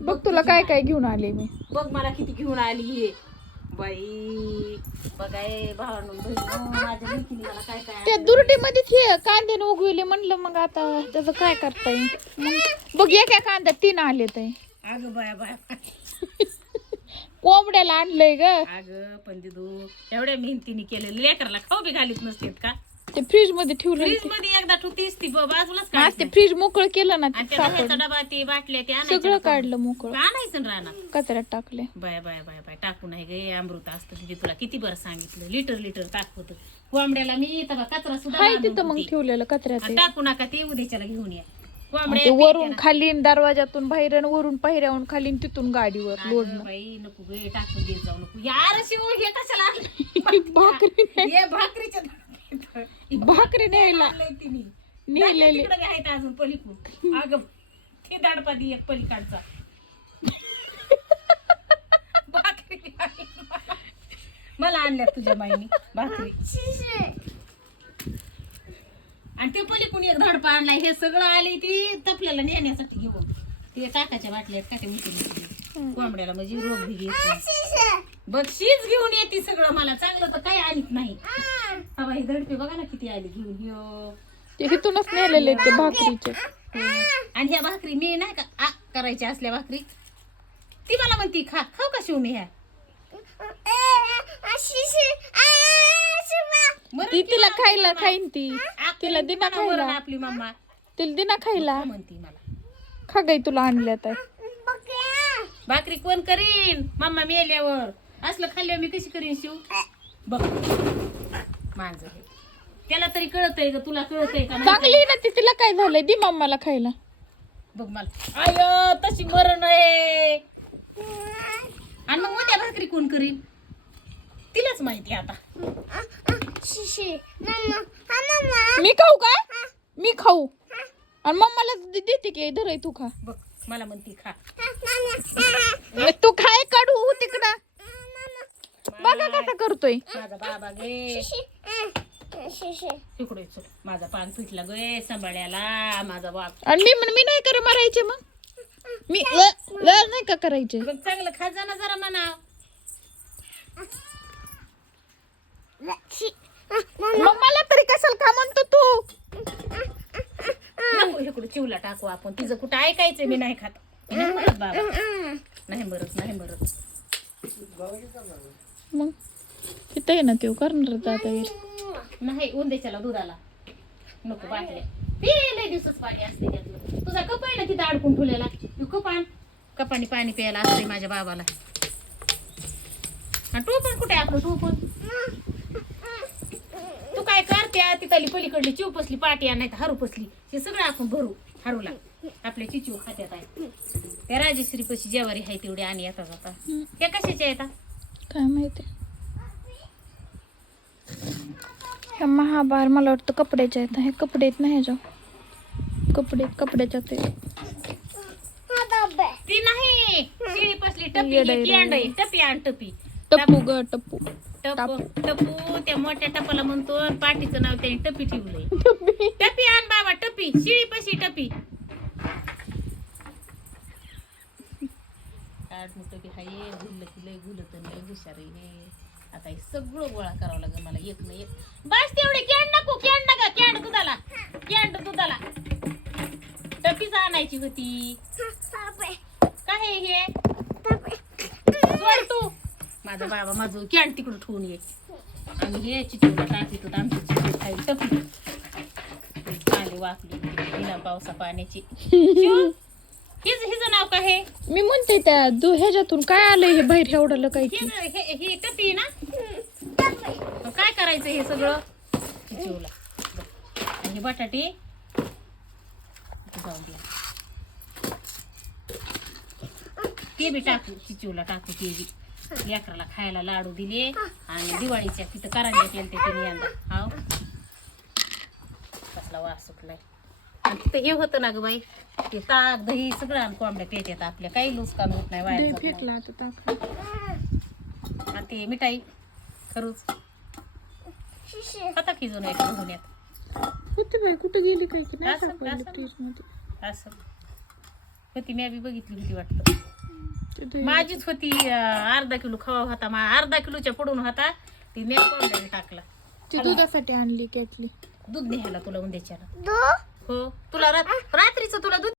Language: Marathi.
बघ तुला काय काय घेऊन आले मी. बघ मला किती घेऊन आली हे बाई. बघाय भावांनो बहिणीनो, माझ्या लेकीने मला काय काय त्या दुरडीमध्ये हे कांद्याने उगविले म्हणलं, मग आता त्याचं काय करता येईल. मग बघ एका कांद्यात 3 आले ते. अगं बाया बाया. कोंबड्याला आणलंय ग. अगं पण दिदू एवढ्या मेहनतीने केलेलं लेकराला खाऊ बी घालीत नसतेत का. ते फ्रीज मध्ये ठेवलं. फ्रीज मध्ये एकदा ठुतीस ती बाजूलाच आज काढते. ते फ्रीज मोकळ केलं ना, आणि ते त्या दह्याचा डबा ते बाटल्या ते आणायच्या सगळं ना. काढलं मोकळ, आणायचं ना रानात. कचऱ्यात टाकले. बाय बाय बाय बाय टाकू नाही गे, अमृत असतं तिथे. तुला किती बरं सांगितलं, लिटर लिटर टाक होतं. कोंबड्याला मी तर कचरा सुद्धा हाय बांधून तिथं मग ठेवते. ठेवलेलं कचऱ्यात. आणि टाकू नका ते, उद्याच्याला घेऊन या. आणि ते वरून खाली दरवाजातून बाहेर आणि वरून पायऱ्यावरून खाली आणि तिथून गाडीवर लोडणं. बाई नको गे, टाकून देत जाऊ नको यार. शिव हे कशाला आणलं? भाकरी हे भाकरीच्या भाकरी न्यायला आणलंय तिने. नेलेली. तिकडे बी आहेत अजून पलीकडून. अगं ते दाडपादी एक पलीकडचा भाकरी बी आहे. मला आणल्या तुझ्या माईने भाकरी. आणि ते पलीकडून एक धडपा आणलाय. हे सगळं आली ती तपल्याला नेण्यासाठी घेऊन. ते टाकाच्या बाटल्यात का ते मोठी कोंबड्याला म्हणजे रोग बी घेत नाही. बक्षीस घेऊन येते सगळं. मला चांगलं तर काही आणत नाही. हा बाई धडपे बघा ना किती आली घेऊन. ह्यो ते हिथूनच नेलेले ते भाकरीचे. आणि ह्या भाकरी मी नाही का करायच्या असल्या भाकरी ती मला म्हणती खा खाऊ का शिव मी ह्या. ती तिला खायला खाईन ती. तिला दिना खायला. आपली मम्मा तिला दिना खायला. म्हणती मला खा गाई तुला आणल्यात आहे. भाकरी कोण करीन मम्मा मेल्यावर. असलं खाल्ल्यावर मी कशी करीन शिव. बघ माझं हे त्याला तरी कळतंय ग. तुला कळतंय का नाही? चांगली ना ती. तिला काय झालंय दि मम्माला खायला. बघ मला आय तशी मरण आहे. आणि मग उद्या भाकरी कोण करीन तिलाच माहिती आता. मी खाऊ का? मी खाऊ आणि मम्माला देते की धर तू खा. बघ मला म्हणती खा. तू खाय काढू तिकडं. बघा कसा करतोय माझा बाबा गे तिकडे चल. माझा पान पिटला गे सांभाळ्याला माझा बाप. आणि मी नाही कर मारायचे. मग मी नाही का करायचे. बघ चांगलं खा जा ना जरा म्हणा. मग मला तरी कशाला खा म्हणतो तू. नको इकडे चिवला टाकू आपण. तिचं कुठं ऐकायचं. मी नाही खात. मी नाही मरत बाबा. नाही मरत नाही मरत. मग तिथं आहे ना ते करणार जाता येईल. नाही उंदेच्याला दुधाला नको बाटल्या. ते लय दिवसच पाणी असते त्यातलं. तुझा कप आहे ना तिथं अडकून ठेवलेला. तू कपान कपाने पाणी प्यायला असते माझ्या बाबाला. आणि तू पण कुठे आपलं तू पण. तू काय करते तिथली पलीकडली चिव पसली पाटी नाही तर हरू पसली. हे सगळं आपण भरू हरूला. आपल्या चिचू खात्यात आहे. त्या राजेश्री पशी जेवारी आहे तेवढे आणि येता जाता. त्या कशाच्या येतात काय माहिती. ह्या महाभार मला वाटतं कपड्याच्या आहेत. हे कपडे आहेत ना ह्याच्या. कपड्याच्या ते ती नाही शिळी पसली टपी. येडं एक येडं. येंड आहे. टपी आण टपी. टप्पू ग टप्पू. टपू त्या मोठ्या टपाला म्हणतो. पाटीचं नाव त्याने टपी ठेवलंय. टपी आण बाबा टपी. शिळी पशी टपी. टपी हाय गुल्ल की लय गुलत नाही हुशार आहे. आता हे सगळं गोळा करावं लागेल मला. एक ना एक बस तेवढे. कॅन्ड नको कॅन्ड नका. कॅन्ड दुधाला कॅन्ड दुधाला टपीच आणायची होती. काय हे सोड तू. माझा बाबा माझं कॅन्ड तिकडं ठेवून ये. आणि हे चिचूला टाकीत आमची चिचू खाई टपी. आली वाकली बिना पावसा पाण्याची. हिचं नाव काय आहे? मी म्हणते त्या ह्याच्यातून काय आलंय हे बाहेर एवढं काय की. ही टपी ना. मग काय करायचं हे सगळं चिचूला. आणि हे बटाटे जाऊ द्या. ते बी टाकू चिचूला टाकू. ते बी लेकराला खायला लाडू दिले. आणि दिवाळीच्या तिथं करंज्या केलते तिने यंदा. हाव कसला वास सुटलाय. आणि तिथं हे होतं ना ग बाई ते ताक दही सगळं आणि कोंबड्या पेट्यात आपल्या काही नुकसान होत नाही. वाया जात नाही. फेकला आता ताक. आणि ते मिठाई खरूच खाता खिजून एक होण्यात होते बाई कुठं गेली काय की नाही असं- सापडली असं- फ्रीज मध्ये. असं होती मी बी बघितली होती वाटतं माझीच होती अर्धा किलो खवा होता अर्धा किलोच्या पडून होता ती मी कोंबड्याने टाकला ती दुधासाठी आणली केटली दूध न्यायला तुला उद्याच्याला हो तुला रात्रीचं तुला दूध